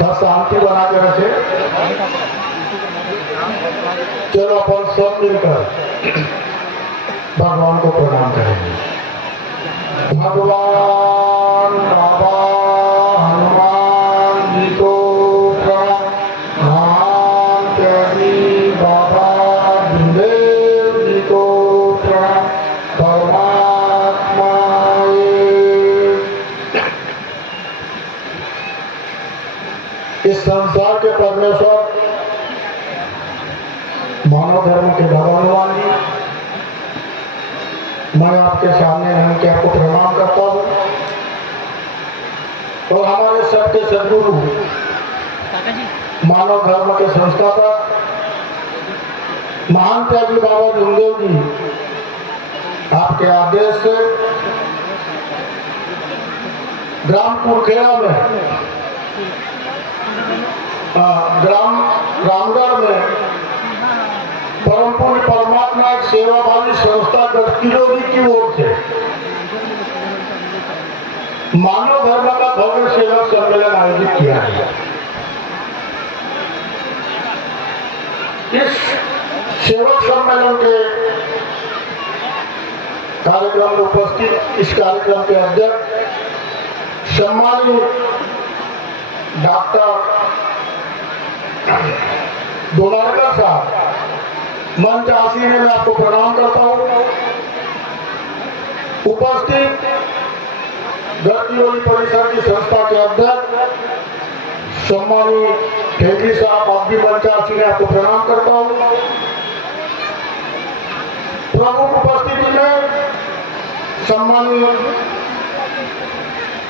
बस शांति बना के रखे। चलो अपन सब मिलकर भगवान को प्रणाम करेंगे। भगवान बाबा हनुमान जी को प्रणाम, महान ज्ञानी बाबा गुरुदेव जी को प्रणाम। परमात्मा इस संसार के परमेश्वर मानव धर्म के भगवान जी, मैं आपके सामने नहीं के आपको प्रणाम करता हूँ और हमारे सबके सदगुरु मानव धर्म के संस्थापक महान त्यागी बाबा गुरुदेव जी, आपके आदेश से ग्राम कुरखेड़ा में रामगढ़ में परम पूज्य परमात्मा एक सेवाभावी संस्था गढ़चिरौली की ओर से मानव धर्म का भव्य सेवा सम्मेलन आयोजित किया है। इस सेवक सम्मेलन के कार्यक्रम में उपस्थित इस कार्यक्रम के अध्यक्ष सम्मानित डॉक्टर डोनाल्कर साहब, मंच आसीन में मैं आपको प्रणाम करता हूं। उपस्थित गढ़चिरौली परिसर की संस्था के अध्यक्ष सम्मानित ठेकी साहब, आप भी मंच आसीन में आपको प्रणाम करता हूं। प्रमुख उपस्थिति में सम्मानित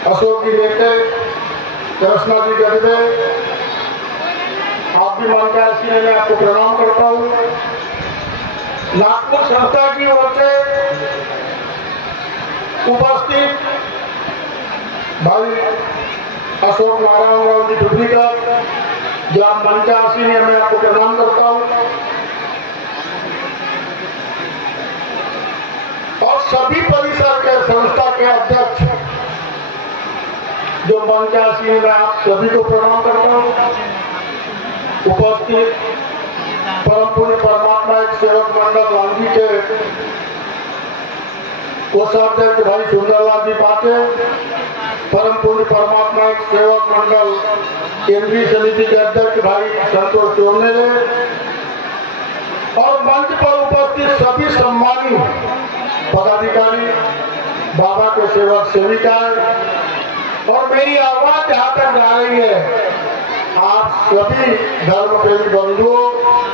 अशोक जी नेते, कृष्णा जी गजबे, आप भी मंच आसीन में आपको प्रणाम करता हूं। नागपुर संस्था की ओर से उपस्थित भाई अशोक नारायण राव जी डुब्लीकर, जो आप मंच आसीन है, मैं आपको प्रणाम करता हूं। और सभी परिसर के संस्था के अध्यक्ष जो मंच आसीन है, आप सभी को प्रणाम करता हूं। उपस्थित परम पूज्य परमात्मा एक सेवक मंडल लांजी के कोषाध्यक्ष भाई सुंदरलाल जी पाटे, परम पूज्य परमात्मा एक सेवक मंडल केंद्रीय समिति के अध्यक्ष भाई संतोष चोरनेले और मंच पर उपस्थित सभी सम्मानित पदाधिकारी, बाबा के सेवक सेविकाएं और मेरी आवाज जहां तक जा रही है, आप सभी धर्म प्रेमी बंधुओं,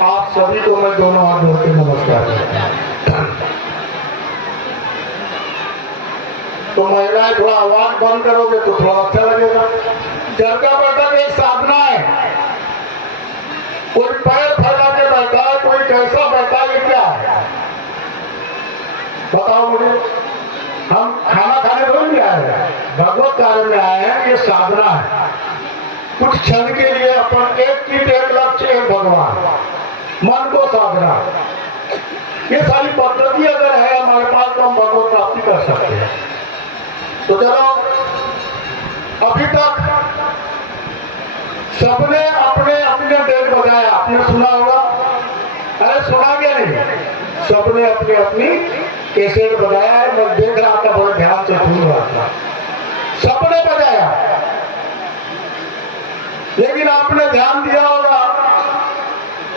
आप सभी को मैं दोनों हाथ जोड़ के नमस्कार करता हूं। तो महिलाएं थोड़ा आवाज बंद करोगे तो थोड़ा अच्छा लगेगा। चलता बैठक एक साधना है। कोई पैर फैला के बैठा है, कोई कैसा बैठा है, ये क्या है बताओ मुझे। हम खाना खाने तो नहीं आए हैं, भगवत कार्य में आए हैं। ये साधना है। कुछ क्षण के लिए अपन एक चित, एक लक्ष्य, एक भगवान, मन को साधना, ये सारी पद्धति अगर है हमारे पास तो हम भगवत प्राप्ति कर सकते हैं। तो चलो, अभी तक सबने अपने अपने डेग बजाया, आपने सुना होगा। अरे सुना क्या नहीं, सबने अपनी अपनी कैसेट बजाया है। मैं देख रहा था, बड़े ध्यान से सुन रहा था, सबने बजाया। लेकिन आपने ध्यान दिया होगा,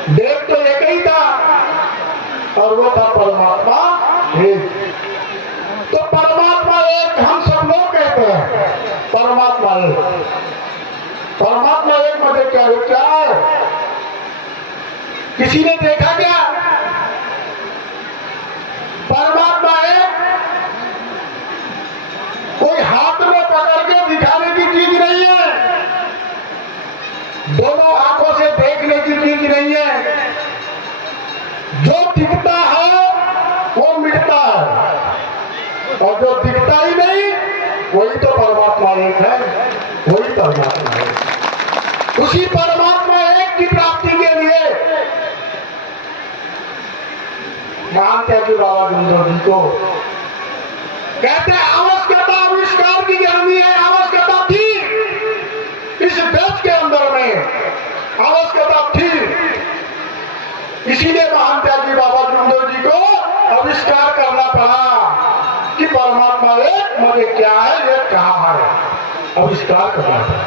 डेग तो एक ही था और वो था परमात्मा एक। तो परमात्मा एक हम सब लोग कहते हैं, परमात्मा एक। परमात्मा एक मतलब क्या है? किसी ने देखा क्या? परमात्मा एक कोई हाथ में पकड़ के दिखाने की चीज नहीं है, दोनों आंखों से देखने की चीज नहीं है। जो दिखता है वो मिटता है और जो दिखता ही नहीं वही तो परमात्मा एक है, वही परमात्मा है। उसी परमात्मा एक की प्राप्ति के लिए महान त्यागी बाबा जुंदो जी को कहते हैं आवश्यकता आविष्कार की जरूरी है, आवश्यकता थी इस देश के अंदर में, आवश्यकता थी। इसीलिए महान त्यागी बाबा जुंदो जी को आविष्कार करना पड़ा कि परमात्मा एक मजे क्या है, ये कहाँ है, आविष्कार करना पड़ा।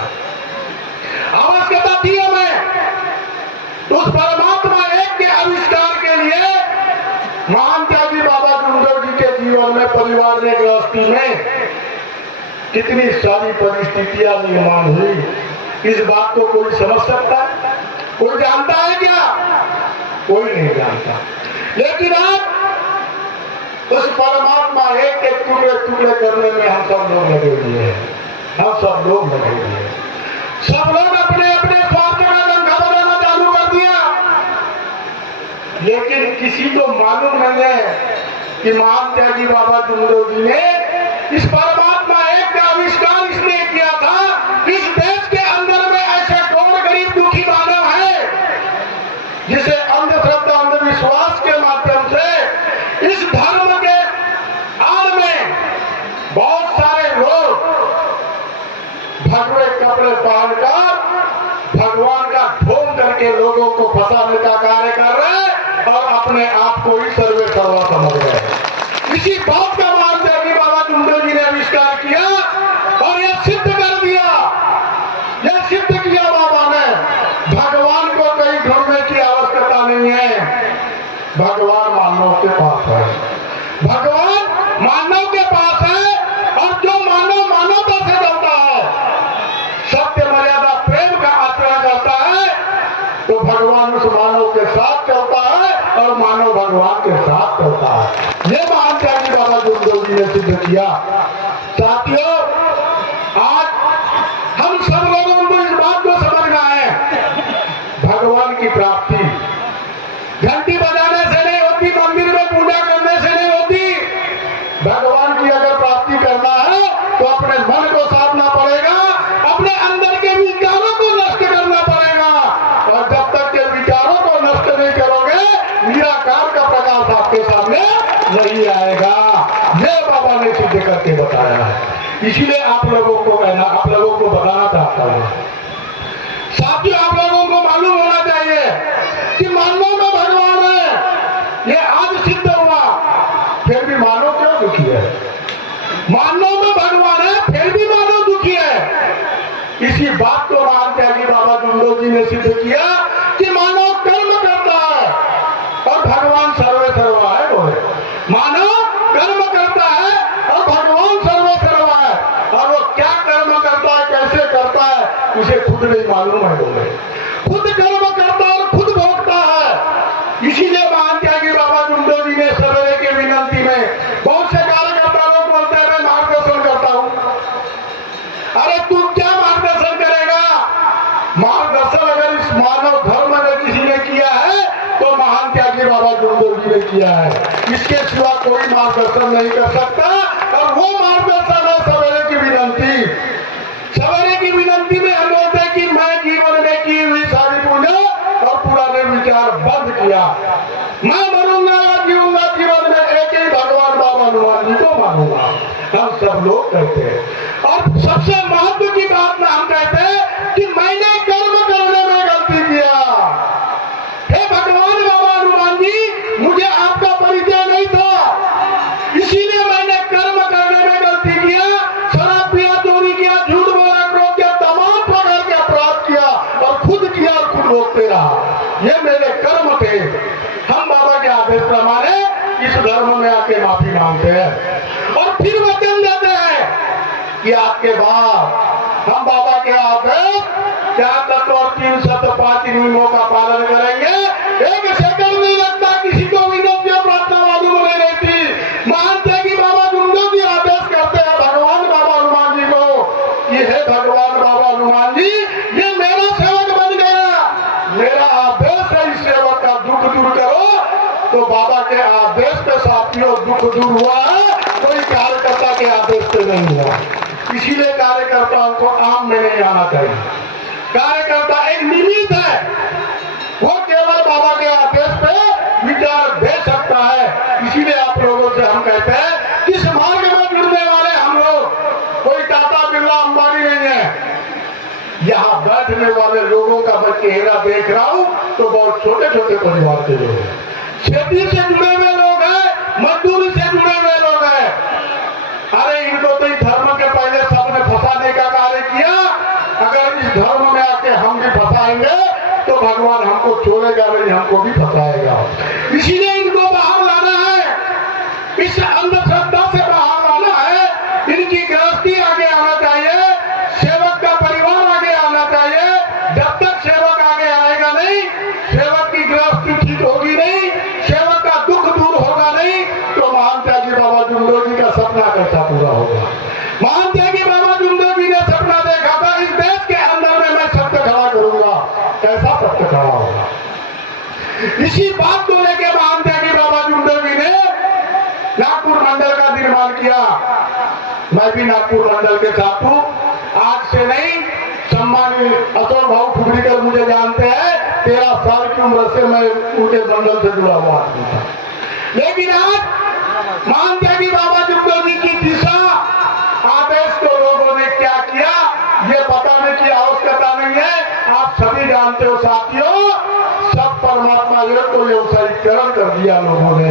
आवश्यकता थी हमें उस परमात्मा एक के आविष्कार के लिए। महान त्यागी बाबा जुंदो जी के जीवन में, परिवार में, गृहस्थी में कितनी सारी परिस्थितियां निर्माण हुई, इस बात को कोई समझ सकता है? कोई जानता है क्या? कोई नहीं जानता। लेकिन अब उस परमात्मा एक एक टुकड़े टुकड़े करने में हम सब लोग लगे हुए हैं, हम सब लोग लगे हुए हैं। सब लोग अपने अपने स्वार्थ का डंका बजाना चालू कर दिया, लेकिन किसी को मालूम नहीं है कि महान त्यागी बाबा जुंदो जी ने इस परमात्मा एक का आविष्कार इसलिए किया था, इस देश के अंदर में ऐसे कौन गरीब दुखी मानव है जिसे अंधश्रद्धा अंधविश्वास के माध्यम से इस धर्म के आड़ में बहुत सारे लोग भगवे कपड़े पहनकर भगवान का ढोंग करके लोगों को फंसाने का कार्य कर रहे हैं और अपने आप को ही सर्वे सर्वा समझ रहे हैं। इसी बात का महान त्यागी बाबा जुंदो जी ने आविष्कार किया और यह सिद्ध कर दिया, यह सिद्ध किया बाबा ने, भगवान को कहीं ढूंढने की आवश्यकता नहीं है, भगवान मानव के पास है, भगवान मानव के पास है। और जो मानव मानवता से चलता है, सत्य मर्यादा प्रेम का आचरण करता है, तो भगवान उस मानव के साथ चलता है और मानव भगवान के साथ चलता है। ये महान त्यागी बाबा जुंदो जी ने सिद्ध किया। साथियों, आज हम सब लोगों को इस बात को समझना है, भगवान की प्राप्ति घंटी बजाने से नहीं होती, मंदिर में पूजा करने से नहीं होती। भगवान की अगर प्राप्ति करना है तो अपने मन को साधना पड़ेगा, अपने अंदर के विचारों को नष्ट करना पड़ेगा, और जब तक के विचारों को नष्ट नहीं करोगे, निराकार का प्रकाश आपके सामने नहीं आएगा। ये बाबा ने सिद्ध करके बताया है। इसीलिए आप लोगों को बताना चाहता हूँ। साथियों, आप लोगों को मालूम होना चाहिए कि मानव में भगवान है, ये आज सिद्ध हुआ, फिर भी मानव क्यों दुखी है? मानव में भगवान है, फिर भी मानव दुखी है। इसी बात को महान त्यागी बाबा जुंदो जी ने सिद्ध किया कि मानव कर्म करता है और भगवान सर्वे सर्वा है। बोले, मानव कर्म करता है और भगवान सर्वे सर्वा है, और वो क्या कर्म करता है, कैसे करता है, उसे खुद नहीं मालूम है। बोले, खुद कर्म करता है और खुद भोगता है। इसीलिए महान त्यागी बाबा जुंदो जी ने सवेरे की विनंती में, बहुत से कार्यकर्ता लोग बोलते हैं मैं मार्गदर्शन करता हूं। अरे तू क्या मार्गदर्शन करेगा? मार्गदर्शन अगर इस मानव धर्म में किसी ने किया है तो महान त्यागी बाबा जुंदो जी ने किया है। इसके सिवा कोई मार्गदर्शन नहीं कर सकता, और वो मार्गदर्शन है सवेरे की विनंती। सवेरे की विनंती में हम बोलते हैं कि मैं जीवन में की हुई सारी पूजा और पुराने विचार बंद किया, मैं मरूंगा या जीऊंगा, जीवन में एक ही भगवान बाबा हनुमान जी को मानूंगा। हम सब लोग कहते हैं। और सबसे महत्व की बात में हम कहते हैं कि मैंने कर्म करने में गलती किया। हे भगवान बाबा हनुमान जी, मुझे आपका परिचय नहीं था, इसीलिए मैंने कर्म करने में गलती किया, शराब पिया, चोरी किया, झूठ बोला, क्रोध किया, तमाम प्रकार के अपराध किया और खुद किया और खुद भोगते रहा। ये मेरे कर्म थे। हम बाबा के आदेश प्रमाणे इस धर्म में आके माफी मांगते हैं और फिर वचन देते हैं कि आपके बाद हम बाबा के आदेश 4 तत्व और 3 सत्य 5 नियमों का पालन करेंगे। एक सेकंड नहीं लगता, किसी को विनती प्रार्थना मालूम नहीं रहती। महान त्यागी बाबा जुंदो जी आदेश करते हैं भगवान बाबा हनुमान जी को कि हे भगवान बाबा हनुमान जी, ये मेरा सेवक बन गया, मेरा आदेश है इस सेवक का दुख दूर करो। तो बाबा के आदेश पे साथियों दुख दूर हुआ है, कोई कार्यकर्ता के आदेश पे नहीं हुआ। इसीलिए कार्यकर्ताओं को आम में नहीं आना चाहिए। कार्यकर्ता एक निमित्त है, वो केवल बाबा के आदेश पे विचार दे सकता है। बिरला अंबानी नहीं है। यहाँ बैठने वाले लोगों का मैं चेहरा देख रहा हूँ तो बहुत छोटे छोटे परिवार के लोग हैं, खेती से जुड़े हुए लोग हैं, मजदूरी से जुड़े हुए लोग हैं। अरे इनको तो इस धर्म के पहले सबने फंसाने का कार्य किया। अगर इस धर्म में आके हम भी फंसाएंगे तो भगवान हमको छोड़ेगा नहीं, हमको भी फंसाएगा। इसीलिए इनको बाहर लाना है, इस अंधश्रद्धा से बाहर लाना है। इनकी गृहस्थी आगे आना चाहिए, सेवक का परिवार आगे आना चाहिए। जब तक सेवक आगे आएगा नहीं, सेवक की गृहस्थी ठीक होगी नहीं, सेवक का दुख दूर होगा नहीं, तो महान त्यागी बाबा जुंडो जी का सपना कैसा पूरा होगा। महान त्यागी बाबा जुंडो जी ने सपना देखा था, इस देश के अंदर में मैं सत्य खड़ा करूंगा। कैसा सत्य खड़ा होगा? इसी बात को लेकर महान त्यागी बाबा जुंडो जी ने नागपुर मंडल का निर्माण किया। मैं भी नागपुर मंडल के साथ हूँ। आज से नहीं, सम्मानित अशोक भाऊ फुगड़ीकर मुझे जानते हैं, 13 साल की उम्र से मैं उनके मंडल से जुड़ा हुआ आदमी था। लेकिन आज महान त्यागी बाबा जुंडो जी की दिशा आदेश को लोगों ने क्या किया ये बताने की आवश्यकता नहीं है। आप सभी जानते हो साथियों, सब परमात्मा को व्यवसायीकरण कर दिया लोगों ने।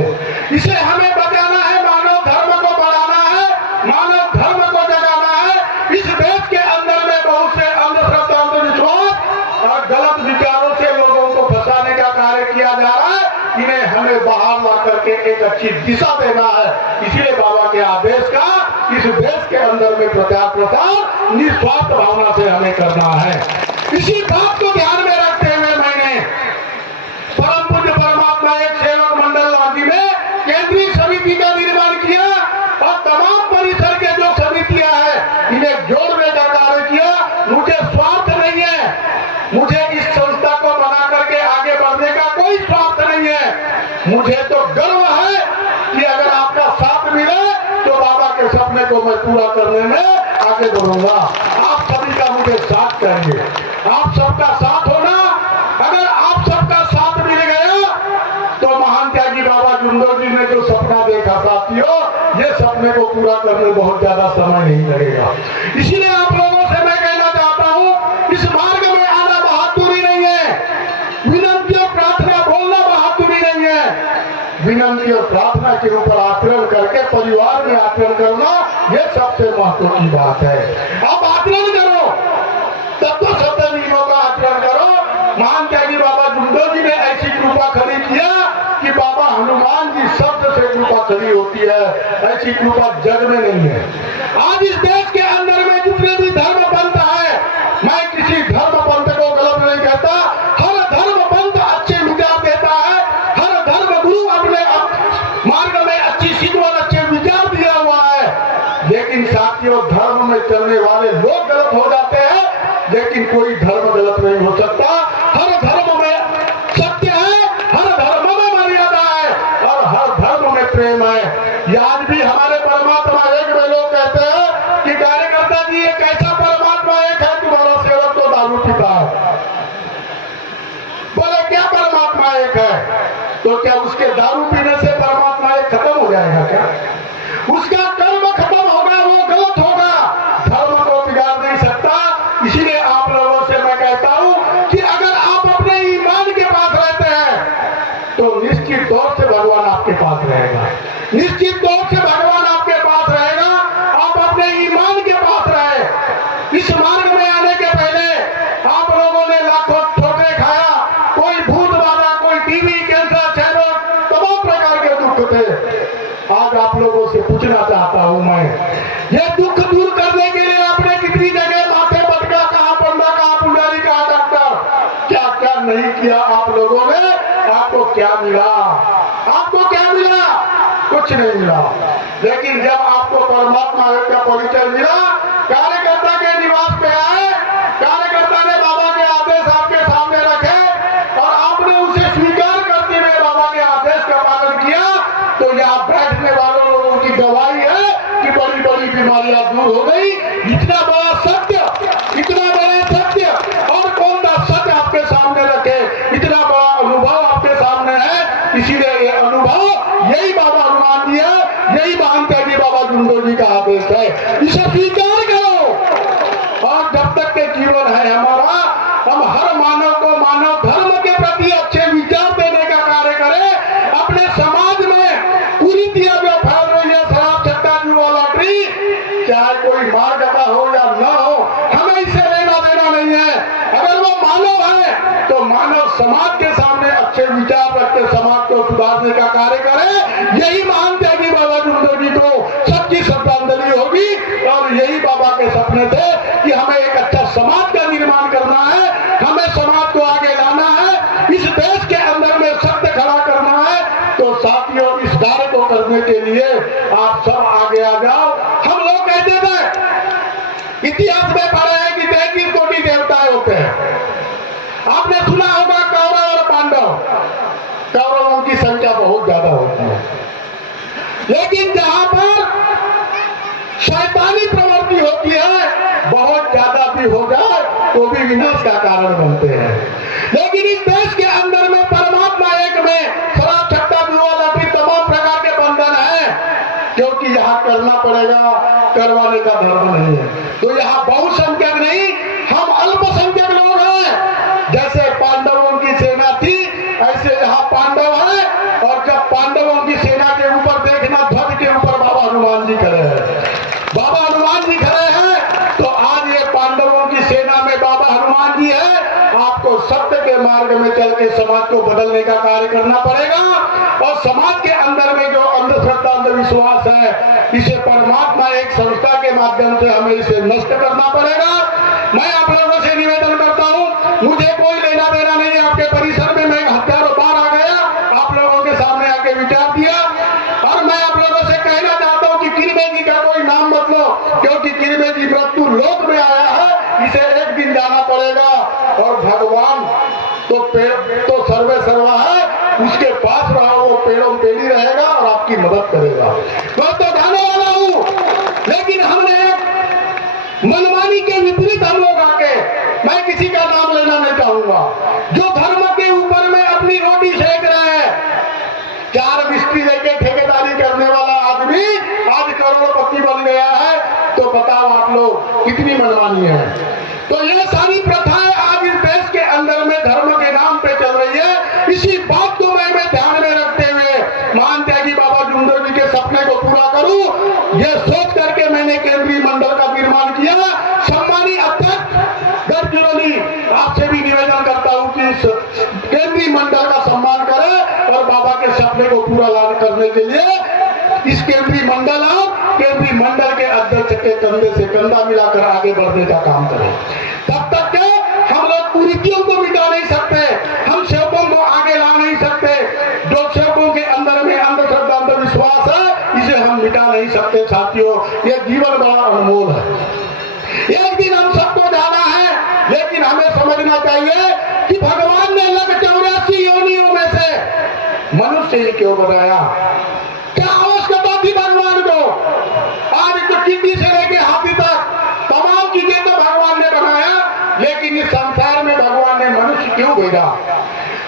इसे हमें बचाना है, मानव धर्म को बढ़ाना है, मानव धर्म को जगाना है। इस देश के अंदर में बहुत से अंधश्रद्धा, अंधविश्वास और गलत विचारों से लोगों को फंसाने का कार्य किया जा रहा है। इन्हें हमें बाहर ला करके एक अच्छी दिशा देना है। इसीलिए बाबा के आदेश का इस देश के अंदर में प्रचार प्रसार निस्वार्थ भावना से हमें करना है। इसी बात को ध्यान में रखते हुए मैंने परम पूज्य परमात्मा एक सेवक मंडल रांची में केंद्रीय समिति का निर्माण किया और तमाम परिसर के जो समितियां हैं इन्हें जोड़ने का कार्य किया। मुझे स्वार्थ नहीं है, मुझे इस संस्था को बना करके आगे बढ़ने का कोई स्वार्थ नहीं है। मुझे तो गर्व है कि अगर आपका साथ मिले तो बाबा के सपने को मैं पूरा करने में आगे बढ़ूंगा। आप सभी का मुझे साथ चाहिए, आप सबका साथ होना। अगर आप सबका साथ मिल गया तो महान त्यागी बाबा जुंडो जी ने जो सपना देखा साथियों, ये सपने को पूरा करने में बहुत ज्यादा समय नहीं लगेगा। इसीलिए आप लोगों से मैं कहना चाहता हूँ, इस मार्ग में आना बहादुरी नहीं है, विनंती और प्रार्थना बोलना बहादुरी नहीं है। विनंती और प्रार्थना के ऊपर आचरण करके परिवार में आचरण करना ये सबसे महत्व की बात है। आप आचरण करो तब तो सत्य नियमों का आचरण करो। महान त्यागी बाबा जुंडो जी ने ऐसी कृपा खड़ी किया कि बाबा हनुमान जी शब्द से कृपा खड़ी होती है, ऐसी कृपा जग में नहीं है। आज इस देश के अंदर में जितने भी धर्म पंथ है, मैं किसी धर्म पंथ को गलत नहीं कहता। हर धर्म पंथ अच्छे विचार देता है, हर धर्म गुरु अपने मार्ग में अच्छी सीख और अच्छे विचार दिया हुआ है। लेकिन साथियों, धर्म में चलने वाले लोग गलत हो जाते हैं, लेकिन कोई धर्म गलत नहीं हो सकता। हर धर्म में सत्य है, हर धर्म में मर्यादा है और हर धर्म में प्रेम है। आज भी हमारे परमात्मा एक में लोग कहते हैं कि कार्यकर्ता जी ये कैसा परमात्मा एक है, तुम्हारा सेवक तो दारू पीता है। बोले क्या परमात्मा एक है? तो क्या उसके दारू पीने से परमात्मा एक खत्म हो जाएगा क्या? उसका कर्म खत्म होगा, वो गलत होगा, धर्म को बिगाड़ नहीं सकता। इसीलिए आप लोगों से मैं कहता हूं कि अगर आप अपने ईमान के पास रहते हैं तो निश्चित तौर से भगवान आपके पास रहेगा, निश्चित तौर से भगवान आपके पास रहेगा। आप अपने ईमान के पास रहे। इस मार्ग में आने के पहले आप लोगों ने लाखों ठोकरे खाया, कोई भूत बाधा, कोई टीबी, कैंसर, क्षयरोग, तमाम प्रकार के दुख थे। आज आप लोगों से पूछना चाहता हूं मैं, ये दुख दूर करने के लिए आपने कितनी जगह माथे पटका, कहां पंडा, कहां पुजारी, कहां डॉक्टर, क्या क्या नहीं किया आप लोगों ने? आपको क्या मिला? आपको क्या मिला? कुछ नहीं मिला। लेकिन जब आपको परमात्मा का परिचय मिला, कार्यकर्ता के निवास पे आए, कार्यकर्ता ने बाबा के आदेश आपके सामने रखे और आपने उसे स्वीकार करते हुए बाबा के आदेश का पालन किया, तो यहाँ बैठने वालों लोगों की गवाही है कि बड़ी बड़ी बीमारियां दूर हो गई। इतना बड़ा सत्य, इतना बड़ा सत्य और कौन सा सत्य आपके सामने रखे? इतना बड़ा अनुभव आपके सामने है। इसीलिए ये अनुभव यही बाबा हनुमान जी है, यही महान त्यागी बाबा जुंडो जी का आदेश है। इसे स्वीकार करो। समाज के सामने अच्छे विचार रखते समाज को सुधारने का कार्य करें। यही महान त्यागी बाबा जुमदेव जी को सच्ची श्रद्धांजलि होगी। और यही बाबा के सपने थे कि हमें एक अच्छा समाज का निर्माण करना है, हमें समाज को आगे लाना है, इस देश के अंदर में सत्य खड़ा करना है। तो साथियों, इस कार्य को करने के लिए आप सब आगे आ जाओ। हम लोग कहते थे, इतिहास में पढ़े हैं कि 33 कोटि देवताएं होते हैं। आपने सुना होगा कौरव और पांडव, कौरवों की संख्या बहुत ज्यादा होती है, लेकिन जहां पर शैतानी प्रवृत्ति होती है, बहुत ज्यादा भी हो जाए तो भी विनाश का कारण बनते हैं। लेकिन इस देश के अंदर में परमात्मा एक में शराब सट्टा जुआ लाठी तमाम प्रकार के बंधन है, क्योंकि यहाँ करना पड़ेगा, करवाने का धर्म नहीं है। तो यहाँ बहुसंख्यक नहीं, हम अल्पसंख्यक लोग हैं। जैसे पांडवों की सेना थी, ऐसे यहाँ पांडव है। और जब पांडवों की सेना के ऊपर देखना, ध्वज के ऊपर बाबा हनुमान जी खड़े हैं, बाबा हनुमान जी खड़े हैं। तो आज ये पांडवों की सेना में बाबा हनुमान जी है। आपको सत्य के मार्ग में चल के समाज को बदलने का कार्य करना पड़ेगा। और समाज के अंदर में जो अंधश्रद्धा अंधविश्वास है, इसे परमात्मा एक संस्था के माध्यम से हमें इसे नष्ट करना पड़ेगा। मैं आप लोगों से निवेदन करता हूं, मुझे कोई लेना देना नहीं है आपके परिसर में। मैं हजारों बार आ गया, आप लोगों के सामने आके विचार दिया। और मैं आप लोगों से कहना चाहता हूं कि किरमे जी का कोई नाम मत लो, क्योंकि किरमे जी मृत्यु लोक में आया है, इसे एक दिन जाना पड़ेगा। और भगवान तो सर्वे सर्वा है, उसके पास रहो, वो पेड़ों पेड़ी रहेगा और आपकी मदद करेगा। मैं तो जाने वाला हूं, लेकिन हमने मनमानी के विपरीत हम लोग आके, मैं किसी का नाम लेना नहीं चाहूंगा, जो धर्म के ऊपर में अपनी रोटी सेक रहे हैं, 4 मिस्त्री लेके ठेकेदारी करने वाला आदमी आज करोड़पति बन गया है। तो बताओ आप लोग कितनी मनमानी है। तो ये सारी प्रथाएं आज इस देश के अंदर में धर्म के नाम पे चल रही है। इसी बात को मैं ध्यान में रखते हुए महान त्यागी बाबा जुमदेव जी के सपने को पूरा करूं, यह सोच करके मैंने केंद्रीय मंडल का निर्माण किया। सम्मानीय अध्यक्ष गढ़चिरौली, आपसे भी निवेदन करता हूं कि इस केंद्रीय मंडल का सम्मान करें और बाबा के सपने को पूरा करने के लिए इस केंद्रीय मंडल और केंद्रीय मंडल के अध्यक्ष के कंधे से कंधा मिलाकर आगे बढ़ने का काम करें। तब तक के हम लोग कुरीतियों को मिटा नहीं सकते, हम सेवकों को आगे ला नहीं सकते। जो सेवकों के अंदर में अंधश्रद्धा अंधविश्वास है, इसे हम मिटा नहीं सकते। साथियों, ये जीवन बड़ा अनमोल है, एक दिन हम सबको जाना है। लेकिन हमें समझना चाहिए कि भगवान ने लग 84 योनियों में से मनुष्य ही क्यों बनाया, क्या आवश्यकता थी भगवान को। आज तो चींटी से लेके हाथी तक तमाम चीजें तो भगवान ने बनाया, लेकिन इस संसार में भगवान ने मनुष्य क्यों भेजा?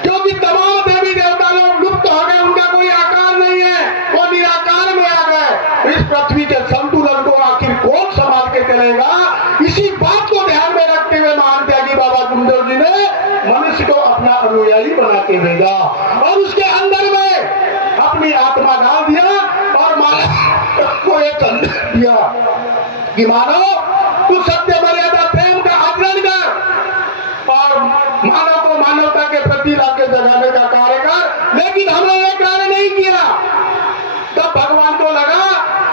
क्योंकि तमाम देवी देवता लोग लुप्त हो गए, उनका कोई आकार नहीं है, वो निराकार में आ गए। इस पृथ्वी के संतुलन को आखिर कौन संभाल के चलेगा? इसी बात को ध्यान में रखते हुए महान त्यागी बाबा जुमदेव जी ने मनुष्य को अपना अनुयायी बना के भेजा और उसके अंदर में अपनी आत्मा डाल दिया और मानव को एक संदेश दिया कि मानव, तू सत्य मर्यादा प्रेम का आचरण कर और मानव को मानवता के प्रति लाके जगाने का कार्य कर। लेकिन हमने ये कार्य नहीं किया। तब भगवान को लगा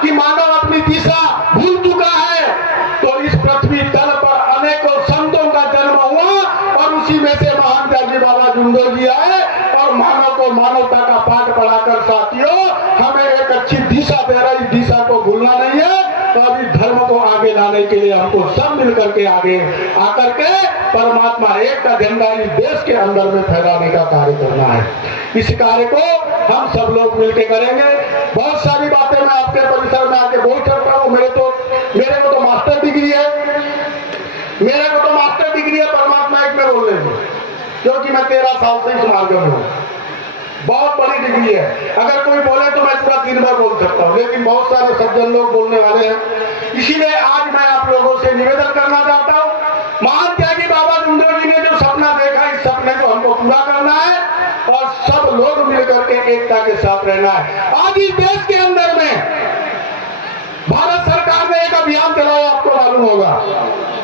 कि मानव अपनी दिशा भूल चुका है। तो इस पृथ्वी तल पर अनेकों संतों का जन्म हुआ और उसी में से महान त्यागी बाबा जुमदेव जी आए और मानव को मानवता का पाठ पढ़ाकर साथियों हमें एक अच्छी दिशा दे रहा है। इस दिशा को भूलना नहीं है। तो अभी धर्म को आगे लाने के लिए हमको सब मिलकर के आगे आकर के परमात्मा एक का झंडा इस देश के अंदर में फैलाने का कार्य करना है। इस कार्य को हम सब लोग मिलकर करेंगे। बहुत सारी बातें मैं आपके परिसर में आके बोल सकता हूँ। मेरे को तो मास्टर डिग्री है, परमात्मा एक में बोलने की, क्योंकि मैं 13 साल से इस मार्ग में हूँ। बहुत बड़ी डिग्री है। अगर कोई बोले तो मैं पूरा दिन भर बोल सकता हूँ, लेकिन बहुत सारे सज्जन लोग बोलने वाले हैं। इसीलिए आज मैं आप लोगों से निवेदन करना चाहता हूँ, महान त्यागी बाबा जुमदेव जी ने जो सपना देखा, इस सपने को हमको पूरा करना है और सब लोग मिलकर के एकता के साथ रहना है। आज इस देश के अंदर में भारत सरकार ने एक अभियान चलाया, आपको मालूम होगा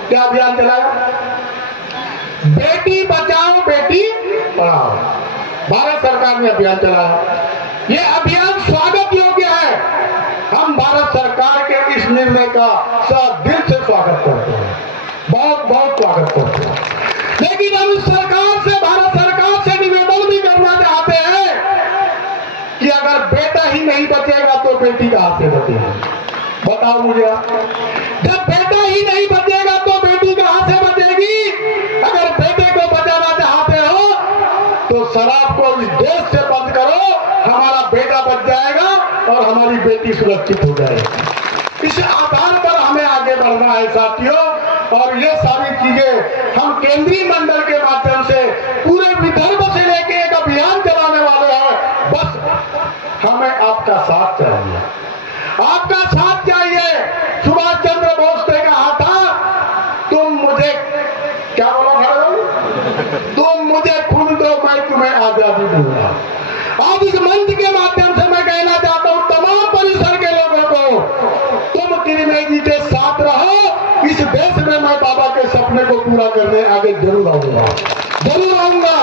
क्या अभियान चलाया? बेटी बचाओ बेटी पढ़ाओ। भारत सरकार ने अभियान चलाया। ये अभियान स्वागत योग्य है। हम भारत सरकार के इस निर्णय का दिल से स्वागत करते हैं, बहुत बहुत स्वागत करते हैं। लेकिन हम सरकार से, भारत सरकार से निवेदन भी करना चाहते हैं कि अगर बेटा ही नहीं बचेगा तो बेटी कहां से बचेगी? बताओ मुझे। जब बेटा ही नहीं बचेगा तो बेटी कहां से बचेगी? अगर बेटे को बचाना चाहते हो तो शराब को इस देश से बंद करो, हमारा बेटा बच जाएगा और हमारी बेटी सुरक्षित हो जाएगी। इस आधार पर हमें आगे बढ़ना है साथियों। और ये सारी चीजें हम केंद्रीय मंडल के माध्यम से पूरे विदर्भ से लेके एक अभियान चलाने वाले हैं। बस हमें आपका साथ चाहिए, आपका साथ चाहिए। सुभाष चंद्र बोस ने कहा था, तुम मुझे क्या बोला, तुम मुझे खून दो, मैं तुम्हें आजादी दूंगा। आज इस मंच के माध्यम से मैं कहना चाहता हूं तमाम परिसर के लोगों को, तुम त्रिवेदी जी के साथ रहो। इस देश में मैं बाबा के सपने को पूरा करने आगे जरूर आऊंगा, जरूर आऊंगा।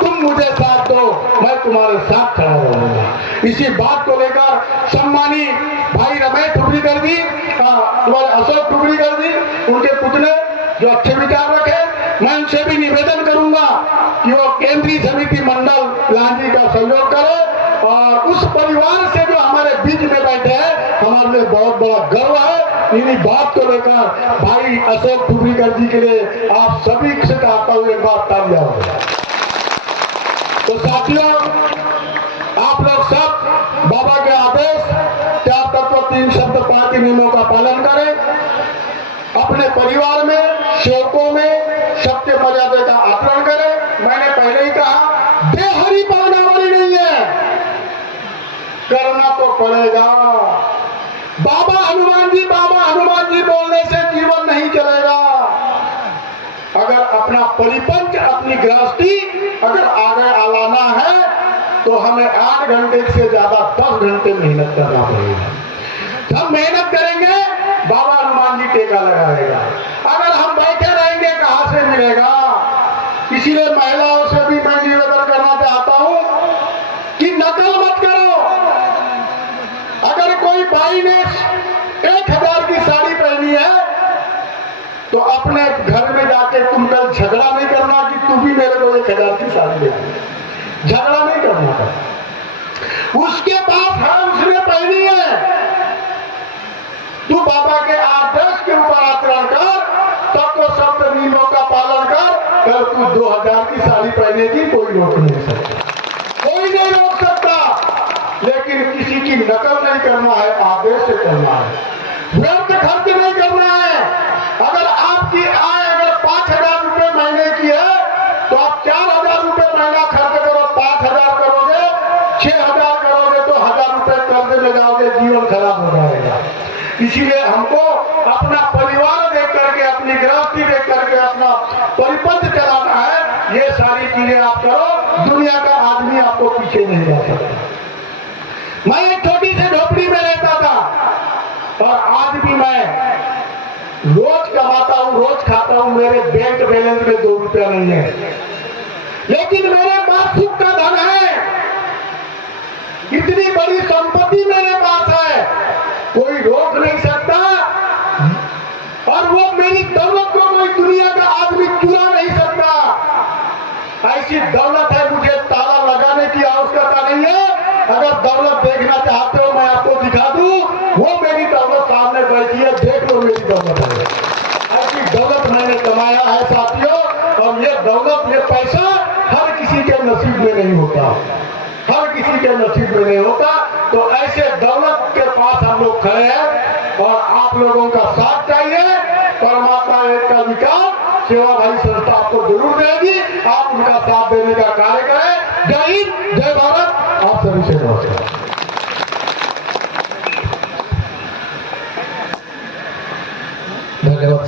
तुम मुझे साथ दो, मैं तुम्हारे साथ खड़ा रहूंगा। इसी बात को लेकर सम्मानी भाई रमेश टुकड़ीकर जी, तुम्हारे अशोक टुकड़ीकर जी, उनके पुतले जो अच्छे विचार रखे, मैं उनसे भी निवेदन करूंगा कि वो केंद्रीय समिति मंडल लांजी का सहयोग करे। और उस परिवार से जो हमारे बीच में बैठे हैं, हमारे लिए बहुत बड़ा गर्व है। इन्हीं बात को लेकर भाई अशोक टुकड़ीकर जी के लिए आप सभी से चाहता हूँ एक बार तालियां हो। तो साथियों, आप लोग सब बाबा के आदेश 4 तत्व 3 शब्द 5 नियमों का पालन करें। अपने परिवार में, सेवकों में सत्य मर्यादा का आचरण करें। मैंने पहले ही कहा, बेहरी पालना वाली नहीं है, करना तो पड़ेगा। बाबा हनुमान जी बोलने से जीवन नहीं चलेगा। अगर अपना परिपंच, अपनी गृहस्थी अगर आगे आलाना है तो हमें 8 घंटे से ज्यादा 10 घंटे मेहनत करना पड़ेगा। जब मेहनत करेंगे बाबा हनुमान जी टेका लगाएगा। अगर हम बैठे रहेंगे कहां से मिलेगा? इसीलिए महिलाओं से भी मैं निवेदन करना चाहता हूं कि नकल मत करो। अगर कोई भाई ने 1000 की साड़ी पहनी है तो अपने घर में जाके तुम कल झगड़ा नहीं करना कि तू भी मेरे को 1000 की साड़ी दे दे। झगड़ा नहीं करना था। उसके पास है, उसने पहनी है, तू बाबा के आदेश के ऊपर आचरण कर, तब तो शब्द नियमों का पालन कर। कल तू 2000 की साड़ी पहनेगी, कोई रोक नहीं सकता, कोई नहीं रोक सकता। लेकिन किसी की नकल नहीं करना है, आदेश से करना है, व्यर्थ खर्च नहीं करना है। अगर आपकी आय अगर 5000 रुपए महीने की है तो आप 4000 रुपए महीना खर्च करो। 5000 करोगे, 6000 करोगे तो 1000 रुपए कर्ज में जाओगे, जीवन खराब हो जाएगा। इसीलिए हमको अपना परिवार देख करके, अपनी गृहस्थी देख करके अपना परिपंथ चलाना है। ये सारी चीजें आप करो, दुनिया का आदमी आपको पीछे नहीं जा सकता। मैं एक छोटी सी झोपड़ी में रहता था और आज भी मैं रोज कमाता हूं, रोज खाता हूं। मेरे बैंक बैलेंस में 2 रुपया नहीं है, लेकिन मेरे पास सुख का धन है। इतनी बड़ी संपत्ति मेरे पास है, कोई रोक नहीं सकता। और वो मेरी दौलत को कोई दुनिया का आदमी चुरा नहीं सकता। ऐसी दौलत है, मुझे ताला लगाने की आवश्यकता नहीं है। अगर दौलत देखना चाहते हो मैं आपको दिखा दूं, वो मेरी दौलत सामने बैठी है, देख लो मेरी दौलत है। ऐसी दौलत मैंने कमाया है साथियों। और ये दौलत, ये पैसा हर किसी के नसीब में नहीं होता, हर किसी के नसीब में नहीं होता। तो ऐसे दौलत के पास हम लोग खड़े हैं और आप लोगों का साथ चाहिए। परमात्मा एक का विकास सेवा भाई संस्था आपको जरूर देगी। आप उनका साथ देने का कार्य करें। जय हिंद, जय भारत। आप सभी से नमस्कार। धन्यवाद।